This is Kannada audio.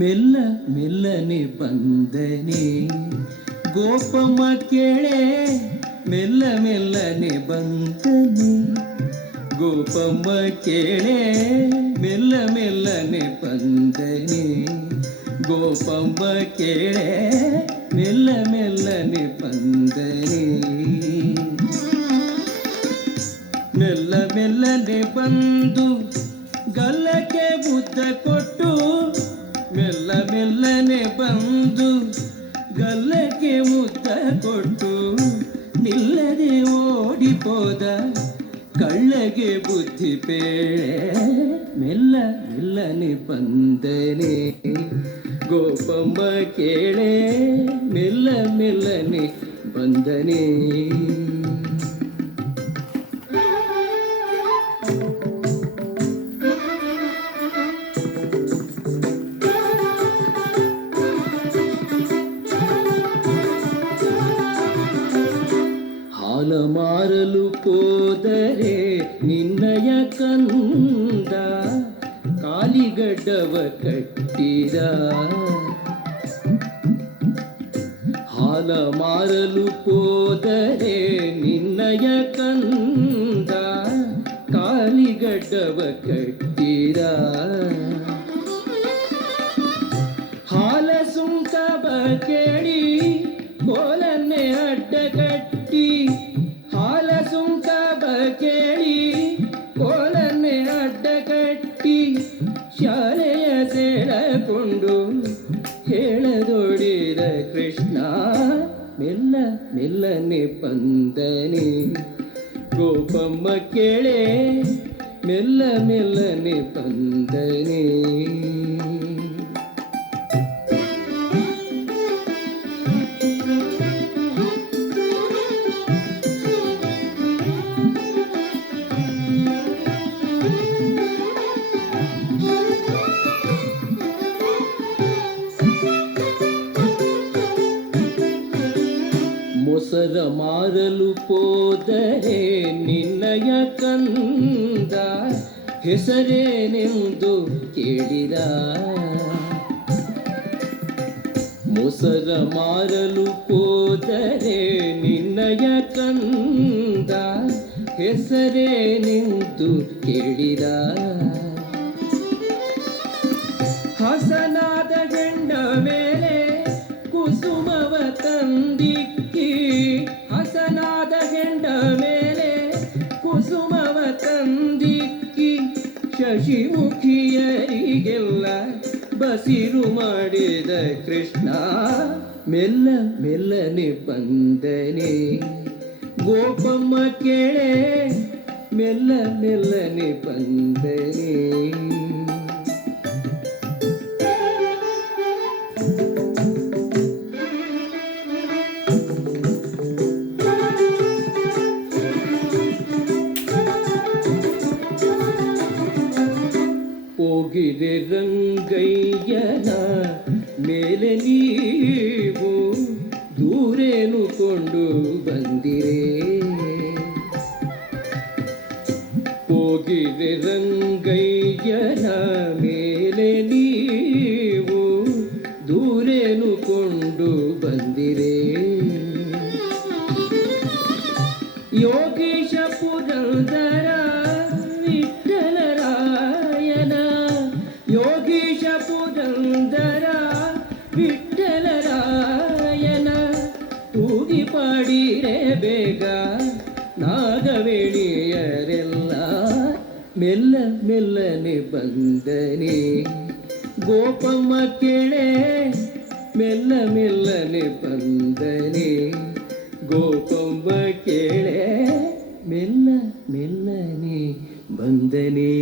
ಮೆಲ್ಲ ಮೆಲ್ಲನೆ ಬಂದನೆ ಗೋಪಮ್ಮ ಕೇಳೆ, ಮೆಲ್ಲ ಮೆಲ್ಲನೆ ಬಂದನೆ ಗೋಪಮ್ಮ ಕೇಳೆ, ಮೆಲ್ಲ ಮೆಲ್ಲನೆ ಬಂದನೆ ಗೋಪಮ್ಮ ಕೇಳೆ, ಮೆಲ್ಲ ಮೆಲ್ಲನೆ ಬಂದನೆ. ಮೆಲ್ಲ ಮೆಲ್ಲನೆ ಬಂದು ಗಲ್ಲಕ್ಕೆ ಬುದ್ಧ ಕೊಟ್ಟು, ಮೆಲ್ಲ ಮೆಲ್ಲನೆ ಬಂದು ಗಲ್ಲಕ್ಕೆ ಮುದ್ದ ಕೊಟ್ಟು, ನಿಲ್ಲದೆ ಓಡಿಪೋದ ಕಳ್ಳಗೆ ಬುದ್ಧಿ ಪೇಳೆ. ಮೆಲ್ಲ ಮೆಲ್ಲನೆ ಬಂದನೆ ಗೋಪಮ್ಮ ಕೇಳೆ, ಮೆಲ್ಲ ಮೆಲ್ಲನೆ ಬಂದನೆ. ಹಾಲ ಮಾರಲು ಹೋದರೆ ನಿನ್ನಯ ಕಂದ, ಕಾಲಿಗಡ್ಡವ ಕಟ್ಟಿದ. ಹಾಲ ಮಾರಲು ಹೋದರೆ ನಿನ್ನಯ ಕಂದ, ಕಾಲಿಗಡ್ಡವ ಕಟ್ಟಿದ. ಹಾಲ ಸುಂಕವ ಕೇಳಿ ಕೋಲನ್ನೇ ಅಡ್ಡ ಕಟ್ಟಿ, ಹಾಲ ಸುಂಕವ ಕೇಳಿ ಕೋಲನ್ನೇ ಅಡ್ಡ ಕಟ್ಟಿ, ಶಾಲೆಯ ಸೆಳೆಕೊಂಡು ಹೇಳದೊಡಿದ ಕೃಷ್ಣ. ಮೆಲ್ಲ ಮೆಲ್ಲನೆ ಬಂದನೆ ಗೋಪಮ್ಮ ಕೇಳೆ, ಮೆಲ್ಲ ಮೆಲ್ಲನೆ ಬಂದನೆ. ಮೊಸರ ಮಾರಲು ಹೋದರೆ ನಿನ್ನಯ ಕಂದ, ಹೆಸರೇನೆಂದು ಕೇಳಿದ. ಮೊಸರ ಮಾರಲು ಹೋದರೆ ನಿನ್ನಯ ಕಂದ, ಹೆಸರೇನೆಂದು ಕೇಳಿದ. ಹಸನಾದ ಗಂಡ ಮೇಲೆ ಕುಸುಮವ ತಂದಿಕ್ಕಿ, ಹಸನಾದ ಗಂಡ ಮೇಲೆ ಕುಸುಮವ ತಂದಿಕ್ಕಿ, ಶಶಿಮುಖಿಯರಿಗೆಲ್ಲ ಬಸಿರು ಮಾಡಿದ ಕೃಷ್ಣ. ಮೆಲ್ಲ ಮೆಲ್ಲನೆ ಬಂದನೆ ಗೋಪಮ್ಮ ಕೇಳೆ, ಮೆಲ್ಲ ಮೆಲ್ಲನೆ ಬಂದನೆ. ಹೋಗಿರೆ ರಂಗಯ್ಯನ ಮೇಲೆ ನೀವು ದೂರೇನು ಕೊಂಡು ಬಂದಿರೆ. ಹೋಗಿರೆ ರಂಗಯ್ಯನ ಮೇಲೆ ನೀವು ದೂರೇನು ಕೊಂಡು ಬಂದಿರೆ. ಯೋಗೀಶ ಪುರಂದರ ವಿಠ್ಠಲರಾಯನ, ಯೋಗೀಶ ಪುರಂದರ ವಿಠ್ಠಲರಾಯನ ತೂಗಿ ಪಾಡಿರೆ ಬೇಗ ನಾಗವೇಣಿಯರೆಲ್ಲ. ಮೆಲ್ಲ ಮೆಲ್ಲನೆ ಬಂದನೆ ಗೋಪಮ್ಮ ಕೇಳೆ, ಮೆಲ್ಲ ಮೆಲ್ಲನೆ ಬಂದನೆ ಗೋಪಮ್ಮ ಕೇಳೆ, ಮೆಲ್ಲ ಮೆಲ್ಲನೆ ಬಂದನೆ.